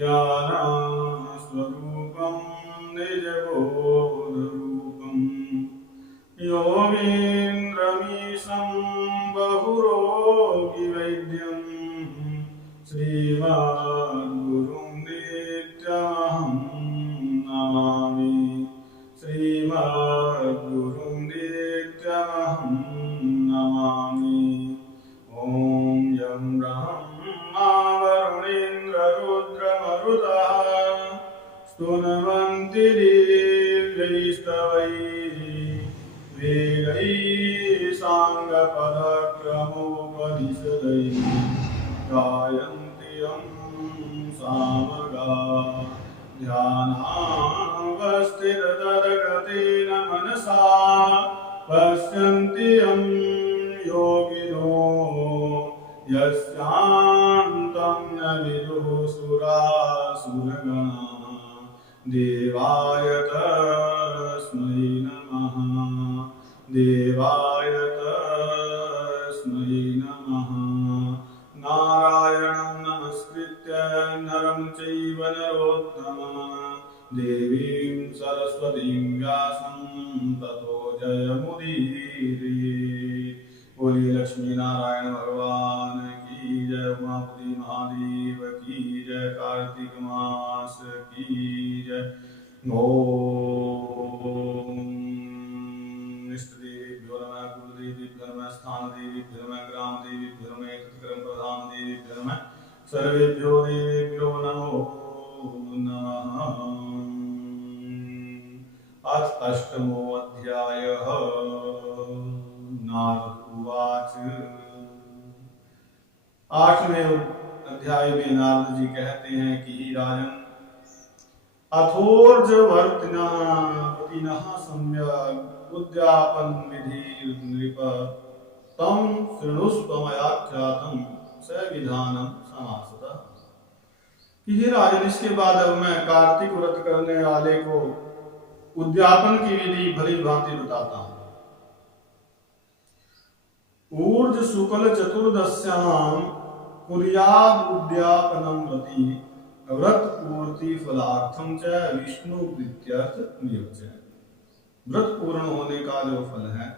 ज्ञानस्वरूपं निजबोधरूपं योगीन्द्रमीशं बहुरोगिवैद्यं श्रीमद्गुरुं नित्यमहं नमामि। श्रीमद्गुरुं नित्यमहं नमामि। ॐ यं ब्रह्मा वरुणेन्द्ररुद्रमरुतः स्तुवन्ति दिव्यैस्तवैः वेदैः साङ्गपदक्रमोपनिषदैः गायन्ति यं सामगाः ध्यानावस्थिततद्गतेन मनसा पश्यन्ति यं योगिनो यस्यान्तं न विदुः सुरासुरगणाः। देवाय तस्मै नमः। देवाय तस्मै नमः। नारायणं नमस्कृत्य नरं चैव नरोत्तमं देवीं सरस्वतीं व्यासं ततो जयमुदीरयेत्। बोलिए लक्ष्मी नारायण भगवान की जय। उमापति महादेव की जय। कार्तिक मास की जय। ओम इष्ट देवीभ्यो नमः, कुलदेवीभ्यो नमः, स्थान देवीभ्यो नमः, ग्राम देवीभ्यो नमः, कृतकर्म प्रधान देवीभ्यो नमः, सर्वेभ्यो देवेभ्यो नमो नमः। अथ अष्टमो अध्यायः। नारद उवाच। 8वें अध्याय में नारद जी कहते हैं कि ही राजन, अथोर्जवर्तिनः पतिनः सम्यक् उद्यापन विधिर्नृप तं शृणुष्वमयाख्यातं सविधानं समासतः। कि हे राजन, इसके बाद अब मैं कार्तिक व्रत करने वाले को उद्यापन की विधि भली भांति बताता हूं। ऊर्ज शुक्ल चतुर्दश्यां कुर्याद उद्यापनम व्रति व्रत पूर्ति फलार्थम च विष्णु प्रीत्यर्थ नियुज्य। व्रत पूर्ण होने का जो फल है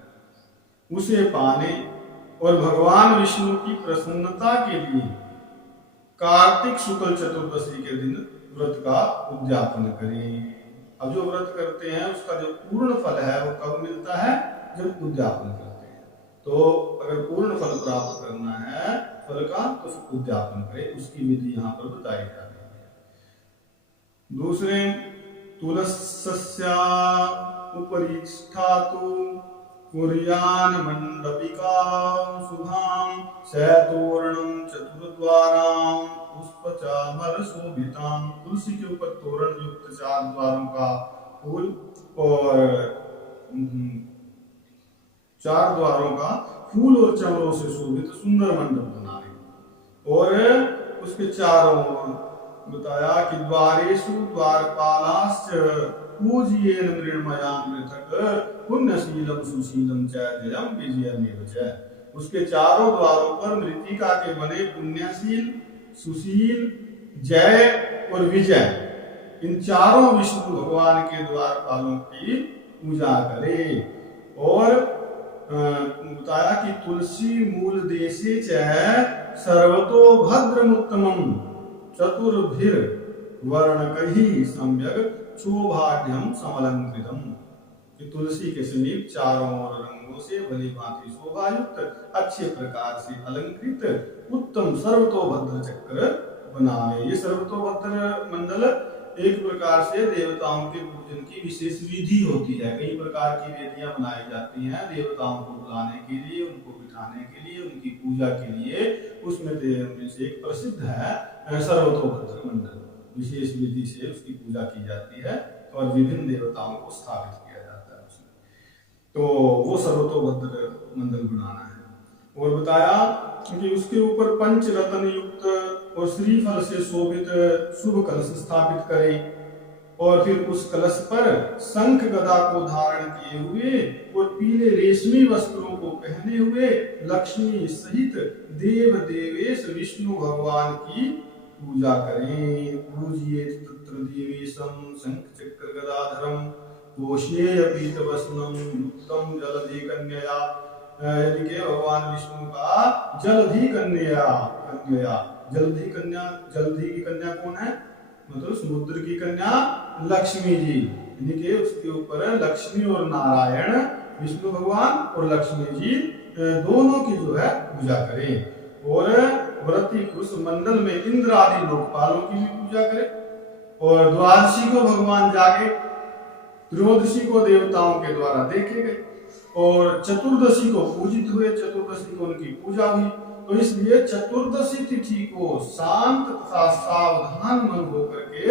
उसे पाने और भगवान विष्णु की प्रसन्नता के लिए कार्तिक शुक्ल चतुर्दशी के दिन व्रत का उद्यापन करें। अब जो व्रत करते हैं उसका जो पूर्ण फल है वो कब मिलता है? जब उद्यापन करते हैं। तो अगर पूर्ण फल प्राप्त करना है फल का तो उद्यापन करें। उसकी विधि यहाँ पर बताई जा रही है। दूसरे, तुलस्या उपरिष्ठातु कुर्यान मंडपिका शुभां शैतोरणं चतुर्द्वारां पुष्पचामर शोभितां। तुलसी के ऊपर तोरण युक्त 4 द्वारों का फूल और 4 द्वारों का फूल और चमरों से शोभित सुंदर मंडप बनाए। और उसके चारों बताया कि द्वारेषु द्वारपालाश्च पूज्येन मृण्मयां पृथक् पुण्यशीलं सुशीलं च जयं विजयमेव च। उसके चारों द्वारों पर मृत्तिका के बने पुण्यशील, सुशील, जय और विजय, इन चारों विष्णु भगवान के द्वारपालों की पूजा करे। और बताया कि तुलसी मूल देशे च सर्वतो भद्रमुत्तमं चतुर्भिर वर्णकैः सम्यक् शोभाढ्यं समलंकृतम्। कि तुलसी के समीप चारों ओर रंगों से भली भांति शोभायुक्त अच्छे प्रकार से अलंकृत उत्तम सर्वतोभद्र चक्र बनावे। ये सर्वतोभद्र मंडल एक प्रकार से देवताओं के पूजन की विशेष विधि होती है। कई प्रकार की वेदियां बनाई जाती हैं देवताओं को बुलाने के लिए, उनको बिठाने के लिए, उनकी पूजा के लिए। उसमें से एक प्रसिद्ध है सर्वतोभद्र मंडल। विशेष विधि से उसकी पूजा की जाती है और विभिन्न देवताओं को स्थापित किया जाता है उसमें। तो वो सर्वतोभद्र मंडल बनाना है। और बताया कि उसके ऊपर पंचरत्न युक्त और श्रीफल से शोभित शुभ कलश स्थापित करे। और फिर उस कलश पर शंख गदा को धारण किए हुए और पीले रेशमी वस्त्रों को पहने हुए लक्ष्मी सहित देव देवेश विष्णु भगवान की पूजा करें। पूजिए तत्र देवीशं शंख चक्र गदाधरम पोष्णेय पीतवस्त्रम युक्तम जलधि कन्यया। यानी कि भगवान विष्णु का जलधि कन्या कन्या जलधि कन्या, जलधि की कन्या कौन है? मतलब समुद्र की कन्या लक्ष्मी जी। यानी कि उसके ऊपर लक्ष्मी और नारायण, विष्णु भगवान और लक्ष्मी जी दोनों की जो है पूजा करें। और व्रती उस मंडल में इंद्र आदि लोकपालों की भी पूजा करें। और द्वादशी को भगवान जागे, त्रयोदशी को देवताओं के द्वारा देखे गए, और चतुर्दशी को पूजित हुए, चतुर्दशी को उनकी पूजा हुई। तो इसलिए चतुर्दशी तिथि को शांत तथा सावधान मन होकर के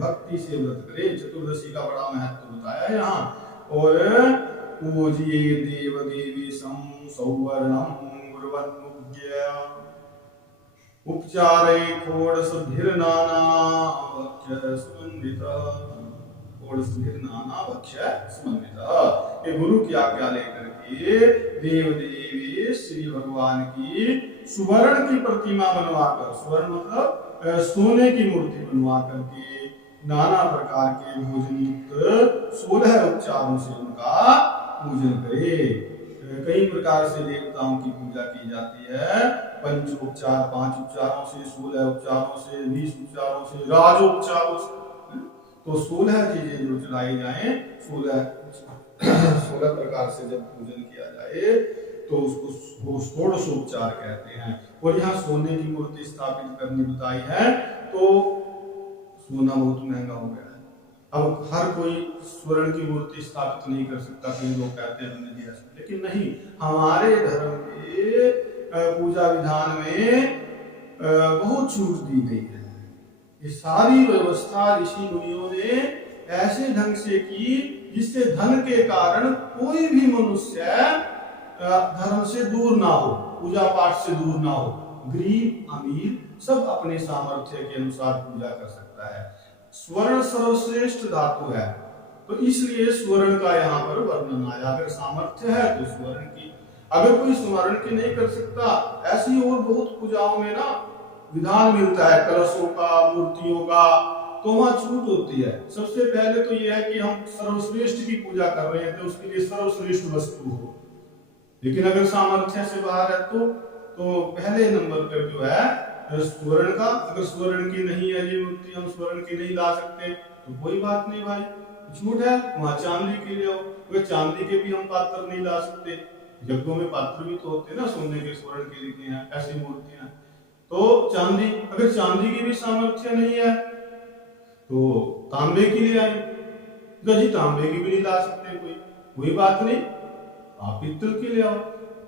भक्ति से व्रत करें। चतुर्दशी का बड़ा महत्व बताया यहाँ। और पूजिए देव देवी सौवर्णम गुरुवन्मुख्य उपचारे षोडशभिर्नाना भक्ष्य सुमंडिता। षोडशभिर्नाना भक्ष्य सुमंडिता। ये गुरु की आज्ञा लेकर के देव देवी श्री भगवान की सुवर्ण की प्रतिमा बनवाकर, सुवर्ण मतलब सोने की मूर्ति बनवा करके नाना प्रकार के भोजन युक्त 16 उपचारों से उनका पूजन करे। कई प्रकार से देवताओं की पूजा की जाती है। पंचोपचार 5 उपचारों से, 16 उपचारों से, 20 उपचारों से, राजोपचारों से। तो 16 चीजें जो चलाई जाए, 16 प्रकार से जब पूजन किया जाए तो उसको षोडशोपचार कहते हैं। और यहाँ सोने की मूर्ति स्थापित करनी बताई है, तो सोना बहुत महंगा हो गया है। अब हर कोई स्वर्ण की मूर्ति स्थापित नहीं कर सकता। कई लोग कहते हैं हमने दिया, लेकिन नहीं, हमारे धर्म के पूजा विधान में बहुत छूट दी गई है। ये सारी व्यवस्था ऋषि मुनियों ने ऐसे ढंग से की जिससे धन के कारण कोई भी मनुष्य धर्म से दूर ना हो, पूजा पाठ से दूर ना हो। गरीब अमीर सब अपने सामर्थ्य के अनुसार पूजा कर सकता है। स्वर्ण सर्वश्रेष्ठ धातु है, तो इसलिए स्वर्ण का यहाँ पर वर्णन आया। अगर सामर्थ्य है तो स्वर्ण की, अगर कोई स्वर्ण की नहीं कर सकता, ऐसी और बहुत पूजाओं में ना विधान मिलता है, कलशों का, मूर्तियों का, तो वहां छूट होती है। सबसे पहले तो यह है कि हम सर्वश्रेष्ठ की पूजा कर रहे हैं, तो उसके लिए सर्वश्रेष्ठ वस्तु हो। लेकिन अगर सामर्थ्य से बाहर है तो पहले नंबर पर जो है स्वर्ण का। अगर स्वर्ण की नहीं है ये मूर्ति, हम स्वर्ण की नहीं ला सकते, तो कोई बात नहीं भाई, छूट है, वहां चांदी के ले आओ। अगर चांदी के भी हम पात्र नहीं ला सकते, यज्ञों में पात्र भी तो होते हैं ना, सोने के, स्वर्ण के लिखे हैं, ऐसी मूर्तियां। तो चांदी, अगर चांदी की भी सामर्थ्य नहीं है तो तांबे की ले आए। जी तांबे की भी नहीं ला सकते कोई बात नहीं, आप पित्तल की ले आओ।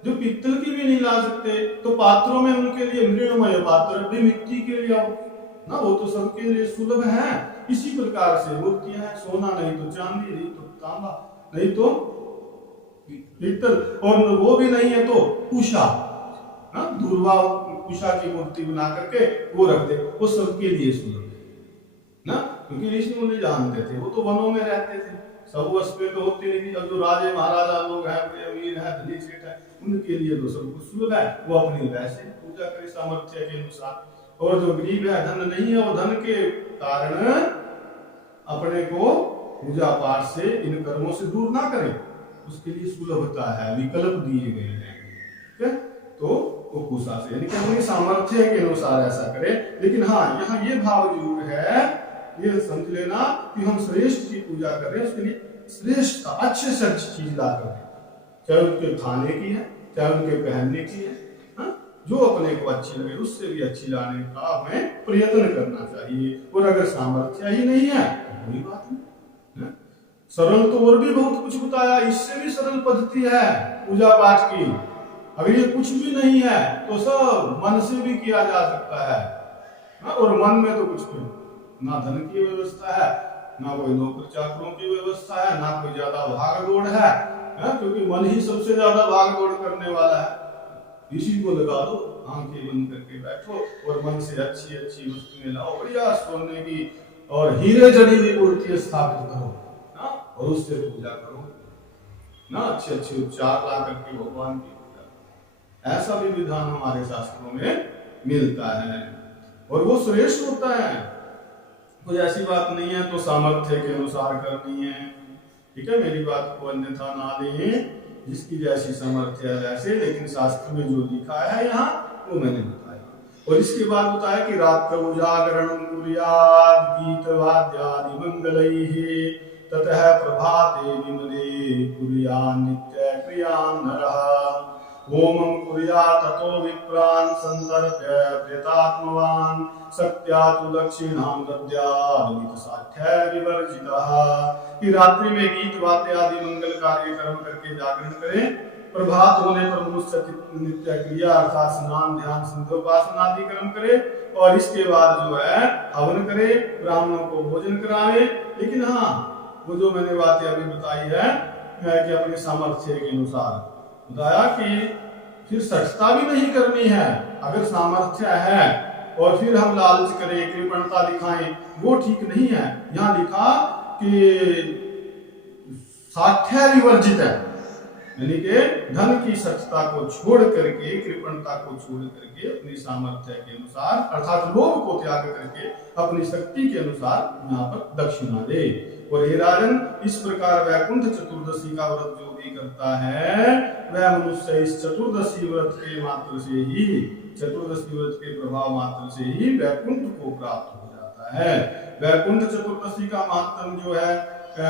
जो पित्तल की भी नहीं ला सकते तो पात्रों में उनके लिए मृणमय पात्र भी मिट्टी के ले आओ ना, वो तो सबके लिए सुलभ है। इसी प्रकार से मूर्तियां हैं, सोना नहीं तो चांदी, नहीं तो तांबा, नहीं तो पित्तल, और वो भी नहीं है तो उषा ना, दूर्वा उषा की मूर्ति बना करके वो रख दे, वो सबके लिए सुलभ है ना। क्योंकि ऋषि मुनि जानते थे, वो तो वनों में रहते थे, सब वस्तुएं तो होती नहीं थी। अब जो राजे महाराजा लोग हैं, अमीर है, धनी सेठ है, उनके लिए तो सब कुछ सुलभ है, वो अपनी वैसे पूजा करे सामर्थ्य के अनुसार। और जो गरीब है, धन नहीं है, वो धन के कारण अपने को पूजा पाठ से, इन कर्मों से दूर ना करे, उसके लिए सुलभता है, विकल्प दिए गए हैं। ठीक है, तो वो कुशा से, यानी कि अपनी सामर्थ्य के अनुसार ऐसा करे। लेकिन हाँ, यहाँ ये भाव जरूर है, ये समझ लेना कि हम श्रेष्ठ की पूजा कर रहे हैं, उसके लिए श्रेष्ठ अच्छे से अच्छी चीज ला कर दें, चाहे उनके खाने की है, चाहे उनके पहनने की है, जो अपने को अच्छी लगे उससे भी अच्छी लाने का हमें प्रयत्न करना चाहिए। और अगर सामर्थ्य ही नहीं है तो कोई बात नहीं। सरल तो और भी बहुत कुछ बताया, इससे भी सरल पद्धति है पूजा पाठ की। अगर ये कुछ भी नहीं है तो सब मन से भी किया जा सकता है। और मन में तो कुछ भी ना, धन की व्यवस्था है, ना कोई नौकर चाकरों की व्यवस्था है, ना कोई ज्यादा भाग दौड़ है, क्योंकि मन ही सबसे ज्यादा भाग दौड़ करने वाला है। इसी को लगा दो, आंखें बंद करके बैठो और मन से अच्छी अच्छी वस्तुएं लाओ, बढ़िया सोने की और हीरे जड़ी हुई मूर्ति स्थापित करो ना, और उससे पूजा करो ना, अच्छे अच्छे उपचार ला करके भगवान की पूजा। ऐसा भी विधान हमारे शास्त्रों में मिलता है। और वो श्रेष्ठ होता है। कोई ऐसी बात नहीं है तो सामर्थ्य के अनुसार करनी है, ठीक है, मेरी बात को अन्यथा ना लें, जिसकी जैसी सामर्थ्य है वैसे, लेकिन शास्त्र में जो लिखा है यहाँ वो मैंने बताया। और इसके बाद बताया कि रात्र उजागरण कुर्यात् गीत वाद्यादि मंगलैः ततः प्रभाते विमले कुर्यान् नित्य क्रियान् नरः होमं कुर्यात् ततो विप्रान् संतर्प्य प्रेतात्मवान् सत्यातु दक्षिणां दद्यात् साठ्य विवर्जितः। कि रात्रि में गीत वाद्य आदि मंगल कार्य कर्म करके जागरण करें, प्रभात होने पर मनुष्य नित्य क्रिया अर्थात स्नान ध्यान संध्योपासना आदि कर्म करे, और इसके बाद जो है हवन करे, ब्राह्मणों को भोजन करावे। लेकिन हाँ, वो जो मैंने बातें अभी बताई है कि अपने सामर्थ्य के अनुसार बताया कि फिर सठता भी नहीं करनी है। अगर सामर्थ्य है और फिर हम लालच करें, कृपणता दिखाएं, वो ठीक नहीं है। यहाँ लिखा कि साठ्य विवर्जित है, यानी कि धन की सठता को छोड़ करके, कृपणता को छोड़ करके अपनी सामर्थ्य के अनुसार अर्थात लोभ को त्याग करके अपनी शक्ति के अनुसार यहाँ पर दक्षिणा दे। और हे राजन, इस प्रकार वैकुंठ चतुर्दशी का व्रत जो भी करता है वह मनुष्य इस चतुर्दशी व्रत के मात्र से ही, चतुर्दशी व्रत के प्रभाव मात्र से ही वैकुंठ को प्राप्त हो जाता है। वैकुंठ चतुर्दशी का महत्व जो है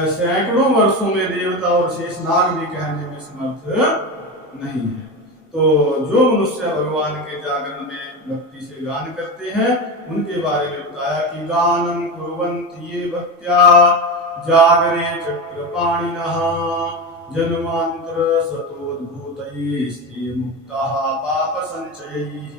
सैकड़ों वर्षों में देवता और शेषनाग भी कहने में समर्थ नहीं है। तो जो मनुष्य भगवान के जागरण में भक्ति से गान करते हैं उनके बारे में बताया कि गानम कुर्वन्ति ये भक्त्या जागरे चक्रपाणिनः जन्मांतर सतोद्भूतैस्ते मुक्ताः पाप संचयैः।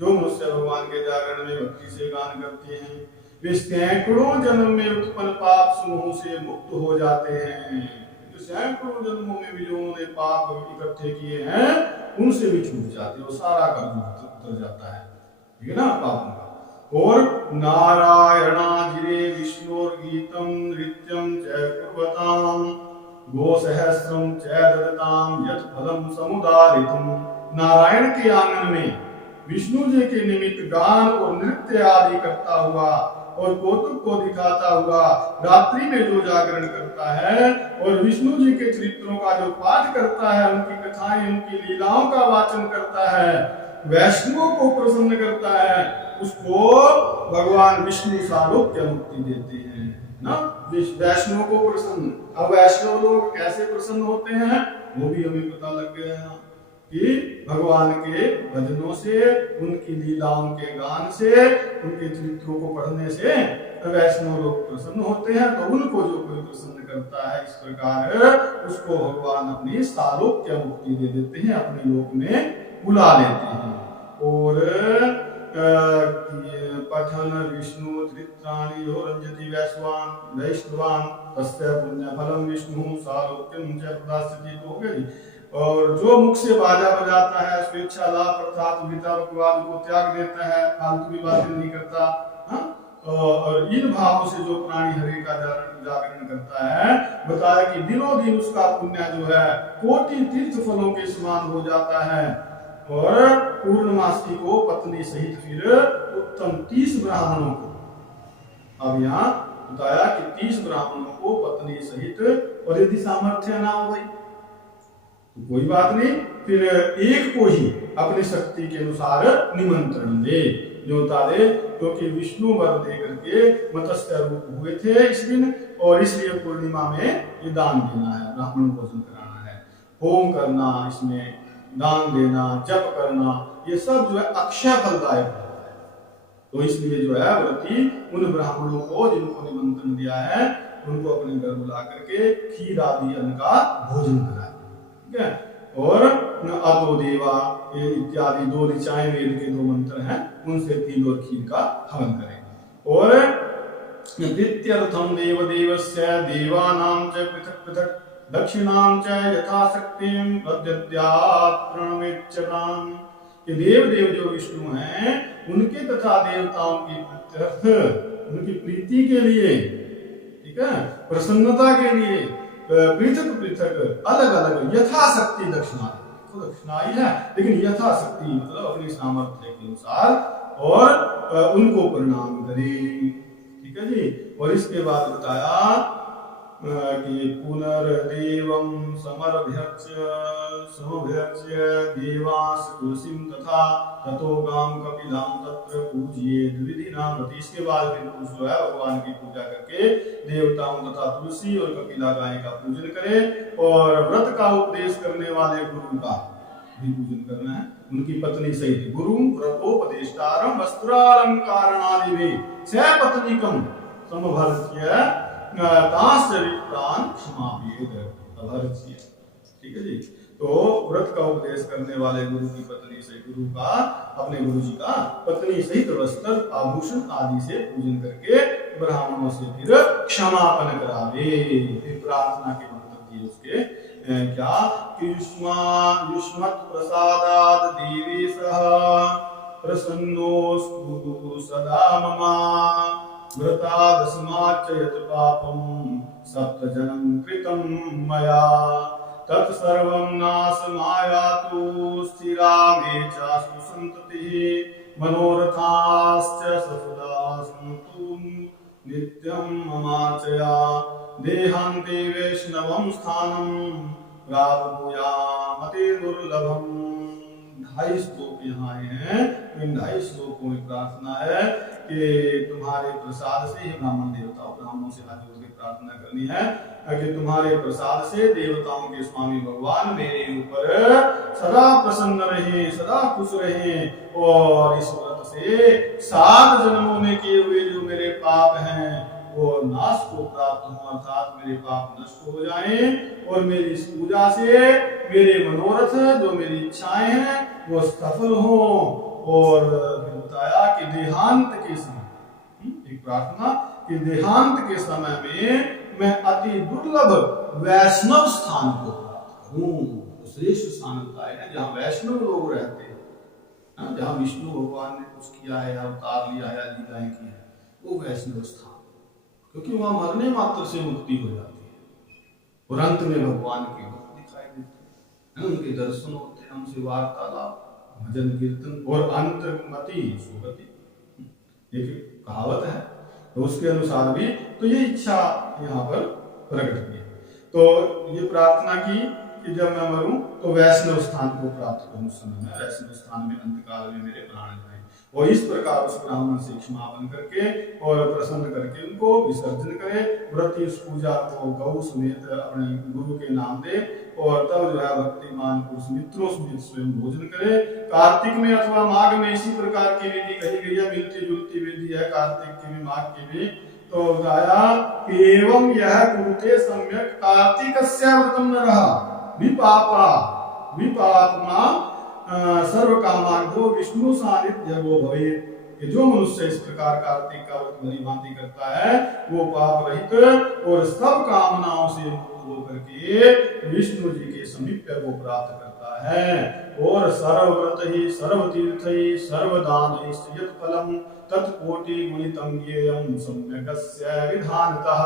जो मनुष्य भगवान के जागरण में भक्ति से गान करते हैं वे सैकड़ों जन्म में उत्पन्न पाप समूह से मुक्त हो जाते हैं। सैकड़ों जन्मों में भी जो उन्होंने पाप इकट्ठे किए हैं उनसे भी छूट जाते हैं, वो सारा कर्म उतर जाता है, ठीक है ना, पापों का। और नारायणाजिरे विष्णुर्गीतम नृत्यम च कुर्वताम गोसहस्रम च ददताम यत् फलम समुदारितम। नारायण के आंगन में विष्णु जी के निमित्त गान और नृत्य आदि करता हुआ और कौतुक को दिखाता हुआ रात्रि में जो जागरण करता है और विष्णु जी के चरित्रों का जो पाठ करता है, उनकी कथाएं उनकी लीलाओं का वाचन करता है, वैष्णवों को प्रसन्न करता है, उसको भगवान विष्णु सालोक्य मुक्ति देते हैं ना। वैष्णव को प्रसन्न, अब वैष्णव लोग कैसे प्रसन्न होते हैं वो भी हमें पता लग गया है कि भगवान के भजनों से, उनकी लीलाओं के गान से, उनके चरित्रों को पढ़ने से वैष्णव लोग प्रसन्न होते हैं। तो उनको जो कोई प्रसन्न करता है इस प्रकार उसको भगवान अपनी सालोक्य मुक्ति दे देते हैं, अपने लोक में बुला लेते हैं। और पठन विष्णु चित्राणि यो रंजति वैष्णवान तस्य पुण्य फलम विष्णु सालोक्यम च प्रदास्यति। तो हो गई। और जो मुख से बाजा बजाता है, स्वेच्छा लाभ अर्थात वितर्कवाद को त्याग देता है, फालतू की बातें नहीं करता, हाँ? और इन भावों से जो प्राणी हरि का जागरण करता है, बताया कि दिनों दिन उसका पुण्य जो है कोटि तीर्थ फलों के समान हो जाता है। और पूर्णमासी को पत्नी सहित फिर उत्तम 30 ब्राह्मणों को, अब यहाँ बताया कि 30 ब्राह्मणों को पत्नी सहित, और यदि सामर्थ्य ना हो भाई तो कोई बात नहीं, फिर एक को ही अपनी शक्ति के अनुसार निमंत्रण दे, न्योता दे, क्योंकि विष्णु वर दे करके मत्स्य रूप हुए थे इस दिन, और इसलिए पूर्णिमा में ये दान देना है, ब्राह्मण भोजन कराना है, होम करना, इसमें दान देना, जप करना, ये सब जो है अक्षय फलदायक होता है। तो इसलिए जो है व्रती उन ब्राह्मणों को जिनको निमंत्रण दिया है उनको अपने घर बुला करके खीर आदि अन्न का भोजन कराए, ठीक है। और अतो देवा इत्यादि 2 ऋचाएं वेद के 2 मंत्र हैं, उनसे तिल और खीर का हवन करें। और प्रीत्यर्थम देव देवस्य देवानां च पृथक पृथक दक्षिणां च यथाशक्तिं प्रदद्यात् प्रणमेच्यताम्। कि देव देव जो विष्णु हैं उनके तथा देवताओं की प्रीत्यर्थ, उनकी प्रीति के लिए, ठीक है, प्रसन्नता के लिए पृथक पृथक अलग अलग यथाशक्ति दक्षिणा, तो दक्षिणा ही है लेकिन यथाशक्ति मतलब अपनी सामर्थ्य के अनुसार, और उनको प्रणाम करें। ठीक है जी। और इसके बाद बताया कि पुनर्देवं समभ्यर्च्य देवांस तुलसीं तथा ततो गां कपिलां तत्र पूजयेत् विधिना प्रति। इसके बाद फिर पुरुष जो है भगवान की पूजा करके देवताओं तथा तुलसी और कपिला गाय का पूजन करे, और व्रत का उपदेश करने वाले गुरु का भी पूजन करना है, उनकी पत्नी सहित। गुरु व्रतोपदेष्टारं वस्त्रालंकारणादिभिः सपत्नीकं समभर्च्य ताश्चरित्रान् क्षमापयेत् अभर्च्य। ठीक है जी। तो व्रत का उपदेश करने वाले गुरु की पत्नी से, गुरु का अपने गुरु जी का पत्नी सहित वस्त्र आभूषण आदि से पूजन करके ब्राह्मणों से फिर क्षमापन करावे। फिर प्रार्थना के मंत्र दिए उसके क्या कि युष्मत् प्रसादाद देवेशः प्रसन्नोऽस्तु सदा मम व्रतादस्माच्च यत् पापं सप्तजनं कृतं मया तत्सर्वं नाशमायातु स्थिरा मे चास्तु सन्ततिः मनोरथाश्च सफला सन्तु नित्यं ममार्चया देहान्ते वैष्णवं स्थानं प्राप्नुयामति दुर्लभम्। 2.5 श्लोक यहाँ आए हैं। इन 2.5 श्लोकों में प्रार्थना है कि तुम्हारे प्रसाद से, ही ब्राह्मण देवताओं ब्राह्मणों से हाथ जोड़ के प्रार्थना करनी है कि तुम्हारे प्रसाद से देवताओं के स्वामी भगवान मेरे ऊपर सदा प्रसन्न रहे, सदा खुश रहे, और इस व्रत से 7 जन्मों में किए हुए जो मेरे पाप हैं वो नाश को प्राप्त हो, अर्थात मेरे पाप नष्ट हो जाएं, और मेरी इस पूजा से मेरे मनोरथ जो मेरी इच्छाएं हैं वो सफल हो। और फिर बताया कि देहांत के समय, एक प्रार्थना कि देहांत के समय में मैं अति दुर्लभ वैष्णव स्थान को प्राप्त करूं। श्रेष्ठ स्थान बताए हैं जहाँ वैष्णव लोग रहते हैं, जहाँ विष्णु भगवान ने कुछ किया है, अवतार लिया है, लीलाएं की है, वो वैष्णव स्थान, क्योंकि वहां मरने मात्र से मुक्ति हो जाती है और अंत में भगवान के भक्त दिखाई देते हैं, उनके दर्शन होते हैं, उनसे वार्तालाप, भजन कीर्तन, और अंतर्मति सुगति, एक कहावत है, तो उसके अनुसार भी तो ये इच्छा यहाँ पर प्रकट की। तो ये प्रार्थना की कि जब मैं मरूं तो वैष्णव स्थान को प्राप्त करूं, समय में वैष्णव स्थान में अंतकाल में मेरे प्राण जाएं, और इस प्रकार उस ब्राह्मण से क्षमापन करके और प्रसन्न करके उनको विसर्जन करे। व्रत इस पूजा को गौ समेत अपने गुरु के नाम दे, और तब जो है भक्तिमान पुरुष मित्रों समेत स्वयं भोजन करे। कार्तिक में अथवा माघ में इसी प्रकार की विधि कही गई है, मिलती जुलती विधि है कार्तिक की भी माघ की भी। तो बताया एवं यह कुरुते सम्यक कार्तिकस्य व्रतम न रहा विपापमा सर्व कामार्थो विष्णु सानिध्य वो भवे। कि जो मनुष्य इस प्रकार कार्तिक का व्रत भली भांति करता है वो पाप रहित और सब कामनाओं से मुक्त होकर के विष्णु जी के समीप वो प्राप्त करता है। और सर्वव्रत ही सर्वतीर्थ ही सर्वदान ही यत् फलम तत्कोटि गुणितं ज्ञेयं सम्यकस्य विधानतः।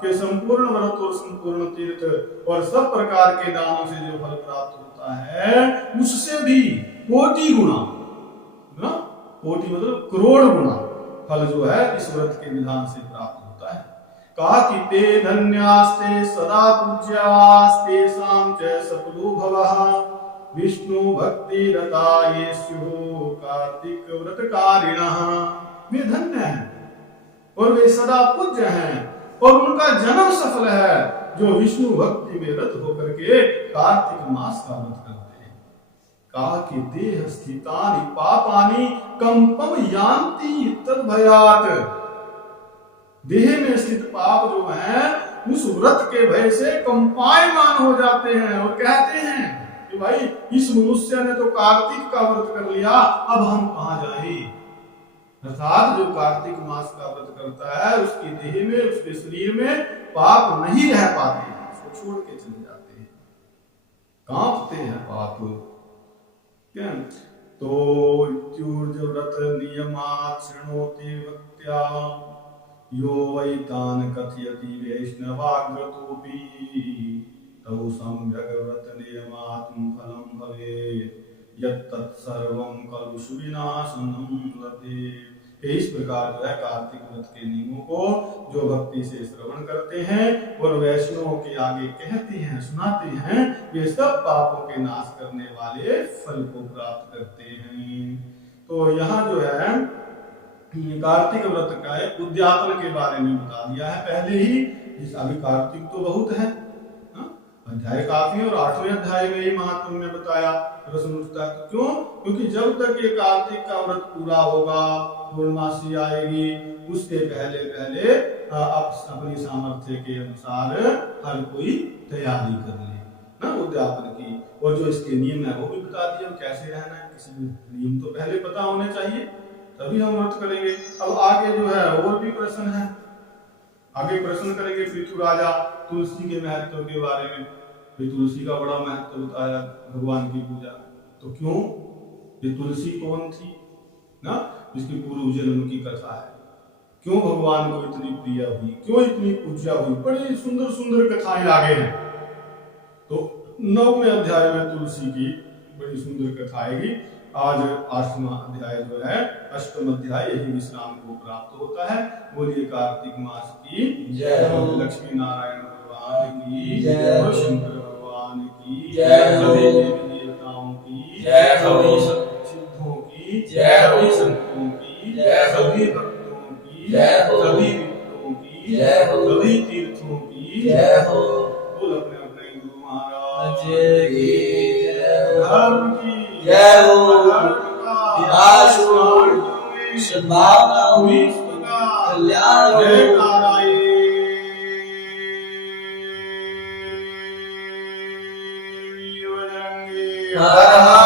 कि संपूर्ण व्रत और संपूर्ण तीर्थ और सब प्रकार के दानों से जो फल प्राप्त होता है उससे भी कोटि गुना, कोटि मतलब करोड़ गुना फल जो है इस व्रत के विधान से प्राप्त होता है। कहा कि ते धन्यास्ते सदा पूज्यास्ते साम च सफलो भवः विष्णु भक्ति रता ये स्युः कार्तिक व्रतकारिणः। वे धन्य हैं और वे सदा पूज्य हैं और उनका जन्म सफल है जो विष्णु भक्ति में रत होकर के कार्तिक मास का व्रत करते हैं। कहा कि देह स्थितानि पापानि कंपम यान्ति तद्भयात्। देह में स्थित पाप जो है उस व्रत के भय से कंपायमान हो जाते हैं और कहते हैं कि भाई इस मनुष्य ने तो कार्तिक का व्रत कर लिया, अब हम कहां जाएं। अर्थात जो कार्तिक मास का व्रत करता है उसकी देह में उसके शरीर में पाप नहीं रह पाते, उसको छोड़ के चले जाते हैं, कांपते हैं पाप। क्या तो इत्युर्ज व्रत नियमात् शृणोति भक्त्या यो वै तान् कथयति वैष्णवाग्रतोऽपि तौ सम्यग् व्रत नियमात् फलं भवेत् यत् तत् सर्वं खलु सुविनाशनं लभेत्। इस प्रकार जो है कार्तिक व्रत के नियमों को जो भक्ति से श्रवण करते हैं और वैष्णवों के आगे कहते हैं, सुनाते हैं, वे सब पापों के नाश करने वाले फल को प्राप्त करते हैं। तो यहाँ जो है कार्तिक व्रत का एक उद्यापन के बारे में बता दिया है पहले ही। अभी कार्तिक तो बहुत है, अध्याय काफी है, और 8वें अध्याय में ही महात्म ने बताया। प्रश्न उठता है क्यों? क्योंकि जब तक ये कार्तिक का व्रत पूरा होगा, पूर्णमासी आएगी, उसके पहले पहले अपनी सामर्थ्य के अनुसार हर कोई तैयारी कर ले ना उद्यापन की। और जो इसके नियम है वो भी बता दिए, कैसे रहना है। किसी नियम तो पहले पता होने चाहिए, तभी हम व्रत करेंगे। अब आगे जो है और भी प्रश्न है, आगे प्रश्न करेंगे पृथु राजा तुलसी के महत्व के बारे में। तुलसी का बड़ा महत्व बताया भगवान की पूजा। तो क्यों ये तुलसी कौन थी ना, इसकी पूर्व जन्म की कथा है। क्यों भगवान को इतनी प्रिय हुई, क्यों इतनी पूजा हुई, बड़ी सुंदर सुंदर कथाएं आगे हैं। तो 9वें अध्याय में तुलसी की बड़ी सुंदर कथा आएगी। आज 8वां अध्याय जो है, 8वां अध्याय यही विश्राम को प्राप्त होता है। बोलिए कार्तिक मास की जय, लक्ष्मी नारायण भगवान की जय, शंकर भगवान की जय, सभी देवी देवताओं की जय, सभी सिद्धों की जय, सभी संतों की जय, सभी भक्तों की जय, सभी मित्रों की जय, सभी तीर्थों की जय हो। बोल अपने अपने गुरु महाराज की धर्म की जय हो, विनाश हो, सद्भावना हो, कल्याण हो। हर हर